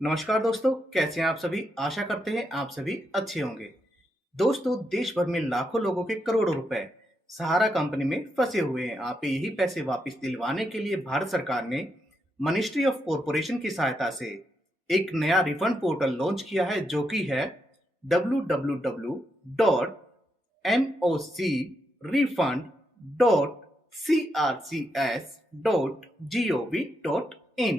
नमस्कार दोस्तों, कैसे हैं आप सभी। आशा करते हैं आप सभी अच्छे होंगे। दोस्तों, देश भर में लाखों लोगों के करोड़ों रुपए सहारा कंपनी में फंसे हुए हैं। आप यही पैसे वापस दिलवाने के लिए भारत सरकार ने मिनिस्ट्री ऑफ कॉरपोरेशन की सहायता से एक नया रिफंड पोर्टल लॉन्च किया है, जो कि है www.mocrefund.crcs.gov.in।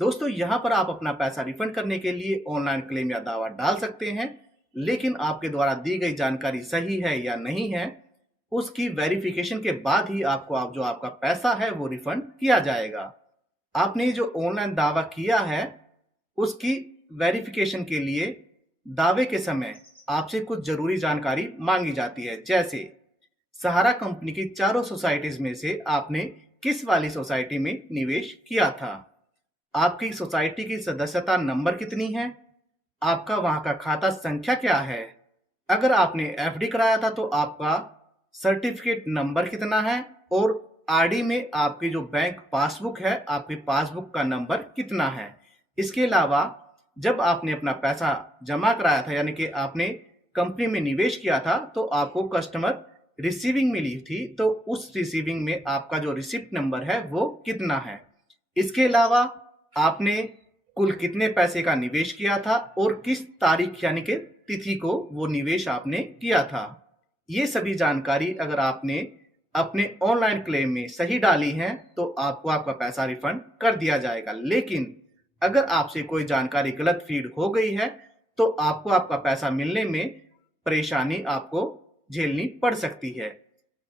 दोस्तों, यहाँ पर आप अपना पैसा रिफंड करने के लिए ऑनलाइन क्लेम या दावा डाल सकते हैं, लेकिन आपके द्वारा दी गई जानकारी सही है या नहीं है, उसकी वेरिफिकेशन के बाद ही आपको जो आपका पैसा है वो रिफंड किया जाएगा। आपने जो ऑनलाइन दावा किया है उसकी वेरिफिकेशन के लिए दावे के समय आपसे कुछ जरूरी जानकारी मांगी जाती है, जैसे सहारा कंपनी की चारों सोसाइटीज में से आपने किस वाली सोसाइटी में निवेश किया था, आपकी सोसाइटी की सदस्यता नंबर कितनी है, आपका वहां का खाता संख्या क्या है, अगर आपने एफडी कराया था तो आपका सर्टिफिकेट नंबर कितना है, और आरडी में आपकी जो बैंक पासबुक है आपकी पासबुक का नंबर कितना है। इसके अलावा जब आपने अपना पैसा जमा कराया था, यानी कि आपने कंपनी में निवेश किया था, तो आपको कस्टमर रिसीविंग मिली थी, तो उस रिसीविंग में आपका जो रिसिप्ट नंबर है वो कितना है। इसके अलावा आपने कुल कितने पैसे का निवेश किया था और किस तारीख यानी कि तिथि को वो निवेश आपने किया था। ये सभी जानकारी अगर आपने अपने ऑनलाइन क्लेम में सही डाली है तो आपको आपका पैसा रिफंड कर दिया जाएगा। लेकिन अगर आपसे कोई जानकारी गलत फीड हो गई है तो आपको आपका पैसा मिलने में परेशानी आपको झेलनी पड़ सकती है।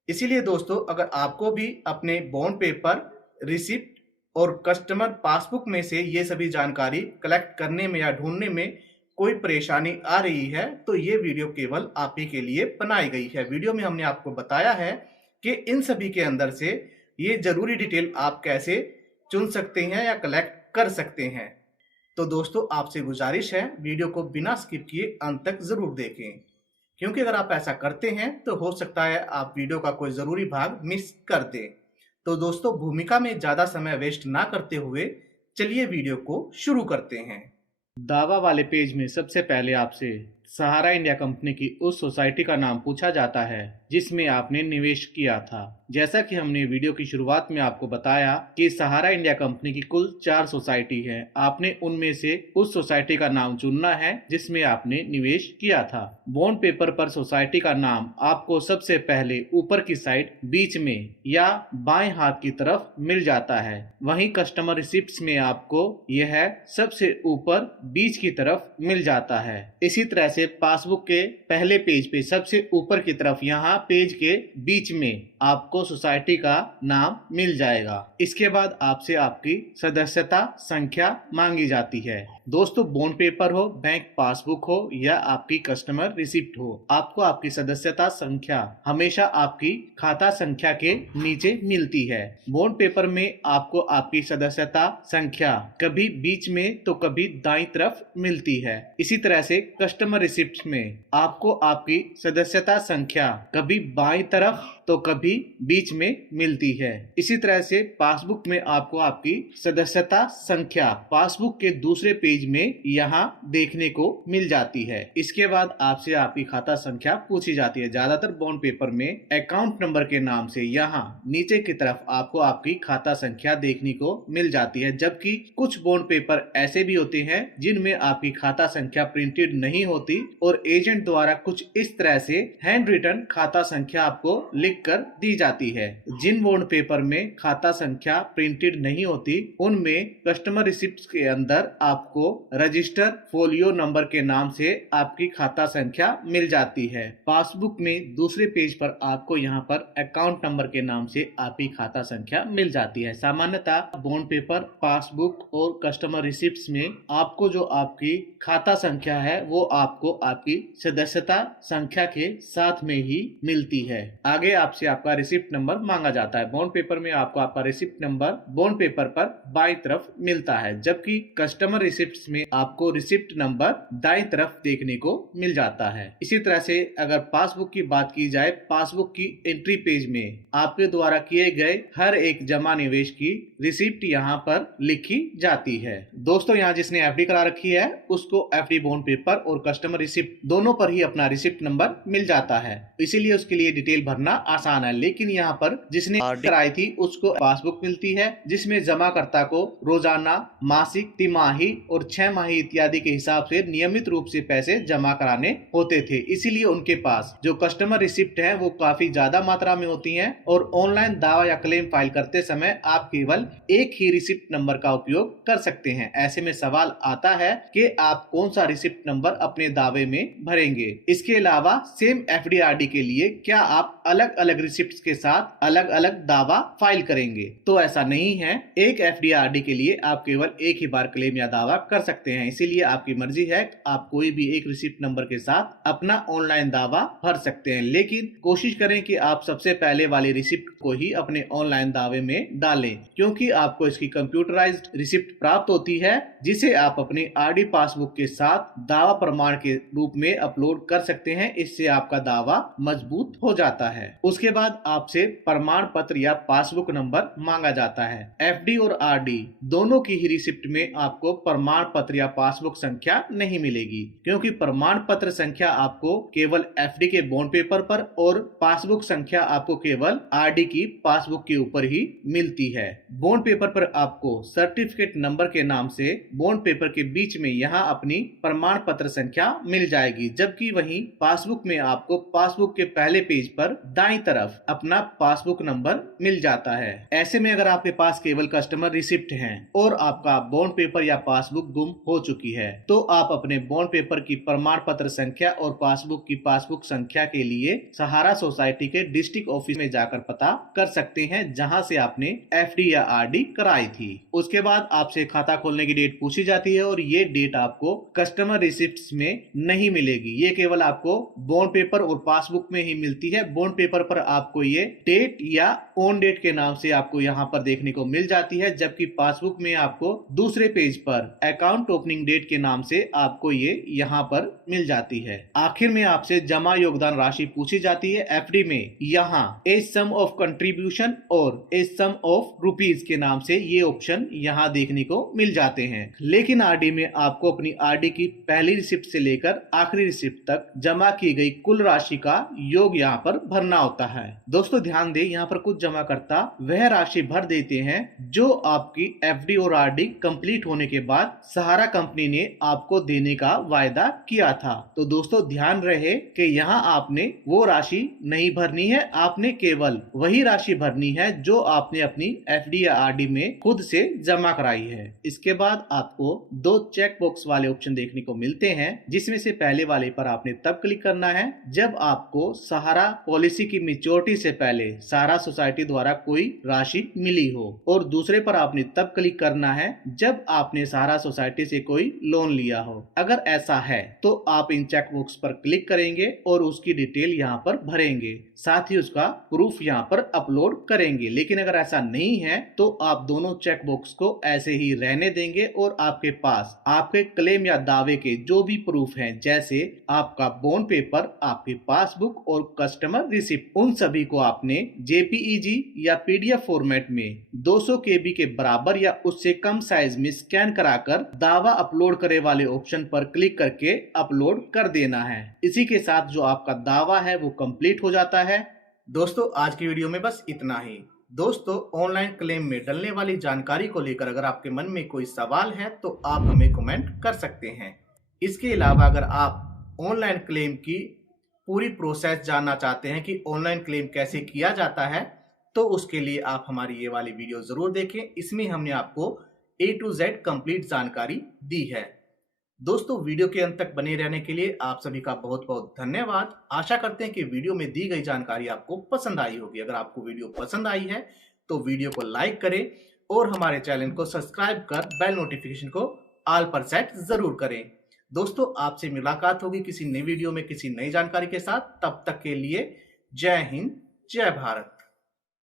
इसीलिए दोस्तों, अगर आपको भी अपने बॉन्ड पेपर, रिसिप्ट और कस्टमर पासबुक में से ये सभी जानकारी कलेक्ट करने में या ढूंढने में कोई परेशानी आ रही है तो ये वीडियो केवल आप ही के लिए बनाई गई है। वीडियो में हमने आपको बताया है कि इन सभी के अंदर से ये जरूरी डिटेल आप कैसे चुन सकते हैं या कलेक्ट कर सकते हैं। तो दोस्तों, आपसे गुजारिश है वीडियो को बिना स्किप किए अंत तक जरूर देखें, क्योंकि अगर आप ऐसा करते हैं तो हो सकता है आप वीडियो का कोई जरूरी भाग मिस कर दें। तो दोस्तों, भूमिका में ज्यादा समय वेस्ट ना करते हुए चलिए वीडियो को शुरू करते हैं। दावा वाले पेज में सबसे पहले आपसे सहारा इंडिया कंपनी की उस सोसाइटी का नाम पूछा जाता है जिसमें आपने निवेश किया था। जैसा कि हमने वीडियो की शुरुआत में आपको बताया कि सहारा इंडिया कंपनी की कुल 4 सोसाइटी है। आपने उनमें से उस सोसाइटी का नाम चुनना है जिसमें आपने निवेश किया था। बॉन्ड पेपर पर सोसाइटी का नाम आपको सबसे पहले ऊपर की साइड बीच में या बाएं हाथ की तरफ मिल जाता है। वहीं कस्टमर रिसिप्ट्स में आपको यह सबसे ऊपर बीच की तरफ मिल जाता है। इसी तरह से पासबुक के पहले पेज पे सबसे ऊपर की तरफ यहाँ पेज के बीच में आपको सोसाइटी का नाम मिल जाएगा। इसके बाद आपसे आपकी सदस्यता संख्या मांगी जाती है। दोस्तों, बॉन्ड पेपर हो, बैंक पासबुक हो या आपकी कस्टमर रिसिप्ट हो, आपको आपकी सदस्यता संख्या हमेशा आपकी खाता संख्या के नीचे मिलती है। बॉन्ड पेपर में आपको आपकी सदस्यता संख्या कभी बीच में तो कभी दाईं तरफ मिलती है। इसी तरह से कस्टमर रिसिप्ट में आपको आपकी सदस्यता संख्या कभी बाईं तरफ तो कभी बीच में मिलती है। इसी तरह से पासबुक में आपको आपकी सदस्यता संख्या पासबुक के दूसरे पेज में यहाँ देखने को मिल जाती है। इसके बाद आपसे आपकी खाता संख्या पूछी जाती है। ज्यादातर बॉन्ड पेपर में अकाउंट नंबर के नाम से यहाँ नीचे की तरफ आपको आपकी खाता संख्या देखने को मिल जाती है, जबकि कुछ बॉन्ड पेपर ऐसे भी होते हैं जिनमें आपकी खाता संख्या प्रिंटेड नहीं होती और एजेंट द्वारा कुछ इस तरह से हैंड रिटन खाता संख्या आपको लिख कर दी जाती है। जिन बॉन्ड पेपर में खाता संख्या प्रिंटेड नहीं होती उनमें कस्टमर रिसिप्ट के अंदर आपको रजिस्टर फोलियो नंबर के नाम से आपकी खाता संख्या मिल जाती है। पासबुक में दूसरे पेज पर आपको यहाँ पर अकाउंट नंबर के नाम से आपकी खाता संख्या मिल जाती है। सामान्यतः बॉन्ड पेपर, पासबुक और कस्टमर रिसिप्ट में आपको जो आपकी खाता संख्या है वो आपको आपकी सदस्यता संख्या के साथ में ही मिलती है। आगे आपसे आपका रिसिप्ट नंबर मांगा जाता है। बॉन्ड पेपर में आपको आपका रिसिप्ट नंबर बॉन्ड पेपर पर बाईं तरफ मिलता है, जबकि कस्टमर रिसिप्ट्स में आपको रिसिप्ट नंबर दाईं तरफ देखने को मिल जाता है। इसी तरह से अगर पासबुक की बात की जाए, पासबुक की एंट्री पेज में आपके द्वारा किए गए हर एक जमा निवेश की रिसिप्ट यहाँ पर लिखी जाती है। दोस्तों, यहाँ जिसने एफडी करा रखी है उसको एफडी बॉन्ड पेपर और कस्टमर रिसिप्ट दोनों पर ही अपना रिसिप्ट नंबर मिल जाता है, इसीलिए उसके लिए डिटेल भरना आसान है। लेकिन यहाँ पर जिसने कराई थी उसको पासबुक मिलती है, जिसमें जमाकर्ता को रोजाना, मासिक, तिमाही और 6 माही इत्यादि के हिसाब से नियमित रूप से पैसे जमा कराने होते थे। इसीलिए उनके पास जो कस्टमर रिसिप्ट है वो काफी ज्यादा मात्रा में होती है और ऑनलाइन दावा या क्लेम फाइल करते समय आप केवल एक ही रिसिप्ट नंबर का उपयोग कर सकते हैं। ऐसे में सवाल आता है कि आप कौन सा रिसिप्ट नंबर अपने दावे में भरेंगे। इसके अलावा सेम एफडी/आरडी के लिए क्या आप अलग अलग रिसिप्ट के साथ अलग अलग दावा फाइल करेंगे? तो ऐसा नहीं है। एक एफडी/आरडी के लिए आप केवल एक ही बार क्लेम या दावा कर सकते हैं, इसीलिए आपकी मर्जी है, आप कोई भी एक रिसिप्ट नंबर के साथ अपना ऑनलाइन दावा भर सकते हैं। लेकिन कोशिश करें कि आप सबसे पहले वाले रिसिप्ट को ही अपने ऑनलाइन दावे में डालें, क्योंकि आपको इसकी कंप्यूटराइज्ड रिसिप्ट प्राप्त होती है, जिसे आप अपनी आरडी पासबुक के साथ दावा प्रमाण के रूप में अपलोड कर सकते हैं। इससे आपका दावा मजबूत हो जाता है। उसके बाद आपसे प्रमाण पत्र या पासबुक नंबर मांगा जाता है। एफडी और आरडी दोनों की ही रिसिप्ट में आपको प्रमाण पत्र या पासबुक संख्या नहीं मिलेगी, क्योंकि प्रमाण पत्र संख्या आपको केवल एफडी के बॉन्ड पेपर पर और पासबुक संख्या आपको केवल आरडी की पासबुक के ऊपर ही मिलती है। बॉन्ड पेपर पर आपको सर्टिफिकेट नंबर के नाम से बॉन्ड पेपर के बीच में यहाँ अपनी प्रमाण पत्र संख्या मिल जाएगी, जबकि वहीं पासबुक में आपको पासबुक के पहले पेज पर दाईं तरफ अपना पासबुक नंबर मिल जाता है। ऐसे में अगर आपके पास केवल कस्टमर रिसिप्ट है और आपका बॉन्ड पेपर या पासबुक गुम हो चुकी है, तो आप अपने बॉन्ड पेपर की प्रमाण पत्र संख्या और पासबुक की पासबुक संख्या के लिए सहारा सोसाइटी के डिस्ट्रिक्ट ऑफिस में जाकर पता कर सकते हैं, जहां से आपने एफडी या आरडी कराई थी। उसके बाद आपसे खाता खोलने की डेट पूछी जाती है और ये डेट आपको कस्टमर रिसिप्ट्स में नहीं मिलेगी, ये केवल आपको बॉन्ड पेपर और पासबुक में ही मिलती है। बॉन्ड पेपर पर आपको ये डेट या ऑन डेट के नाम से आपको यहाँ पर देखने को मिल जाती है, जबकि पासबुक में आपको दूसरे पेज पर अकाउंट ओपनिंग डेट के नाम से आपको ये यहाँ पर मिल जाती है। आखिर में आपसे जमा योगदान राशि पूछी जाती है। एफडी में यहाँ ए सम ऑफ कंट्रीब्यूशन और ए सम ऑफ रुपीज के नाम से ये ऑप्शन यहाँ देखने को मिल जाते हैं। लेकिन आरडी में आपको अपनी आरडी की पहली रिसिप्ट से लेकर आखिरी रिसिप्ट तक जमा की गई कुल राशि का योग यहाँ पर भरना होता है। दोस्तों ध्यान दें, यहाँ पर कुछ जमाकर्ता वह राशि भर देते हैं जो आपकी एफडी और आरडी कंप्लीट होने के बाद सहारा कंपनी ने आपको देने का वायदा किया था। तो दोस्तों ध्यान रहे कि यहाँ आपने वो राशि नहीं भरनी है, आपने केवल वही राशि भरनी है जो आपने अपनी एफडी या आरडी में खुद से जमा कराई है। इसके बाद आपको 2 चेक बॉक्स वाले ऑप्शन देखने को मिलते हैं, जिसमें से पहले वाले पर आपने तब क्लिक करना है जब आपको सहारा पॉलिसी की मैच्योरिटी से पहले सहारा सोसाइटी द्वारा कोई राशि मिली हो, और दूसरे पर आपने तब क्लिक करना है जब आपने सहारा सोसाइटी से कोई लोन लिया हो। अगर ऐसा है तो आप इन चेक बॉक्स पर क्लिक करेंगे और उसकी डिटेल यहाँ पर भरेंगे, साथ ही उसका प्रूफ यहाँ पर अपलोड करेंगे। लेकिन अगर ऐसा नहीं है तो आप दोनों चेक बॉक्स को ऐसे ही रहने देंगे और आपके पास आपके क्लेम या दावे के जो भी प्रूफ हैं, जैसे आपका बॉन्ड पेपर, आपकी पासबुक और कस्टमर रिसिप्ट, उन सभी को आपने जेपीईजी या पीडीएफ फॉर्मेट में 200 केबी के बराबर या उससे कम साइज में स्कैन कराकर दावा अपलोड करे वाले ऑप्शन पर क्लिक करके अपलोड कर देना है। इसी के साथ जो आपका दावा है वो कंप्लीट हो जाता है। दोस्तों आज की वीडियो में बस इतना ही। दोस्तों ऑनलाइन क्लेम में डलने वाली जानकारी को लेकर अगर आपके मन में कोई सवाल है तो आप हमें कमेंट कर सकते हैं। इसके अलावा अगर आप ऑनलाइन क्लेम की पूरी प्रोसेस जानना चाहते हैं कि ऑनलाइन क्लेम कैसे किया जाता है, तो उसके लिए आप हमारी ये वाली वीडियो जरूर देखें। इसमें हमने आपको A to Z कंप्लीट जानकारी दी है। दोस्तों वीडियो के अंत तक बने रहने के लिए आप सभी का बहुत बहुत धन्यवाद। आशा करते हैं कि वीडियो में दी गई जानकारी आपको पसंद आई होगी। अगर आपको वीडियो पसंद आई है तो वीडियो को लाइक करें और हमारे चैनल को सब्सक्राइब कर बेल नोटिफिकेशन को ऑल पर सेट जरूर करें। दोस्तों आपसे मुलाकात होगी किसी नई वीडियो में किसी नई जानकारी के साथ। तब तक के लिए जय हिंद, जय भारत।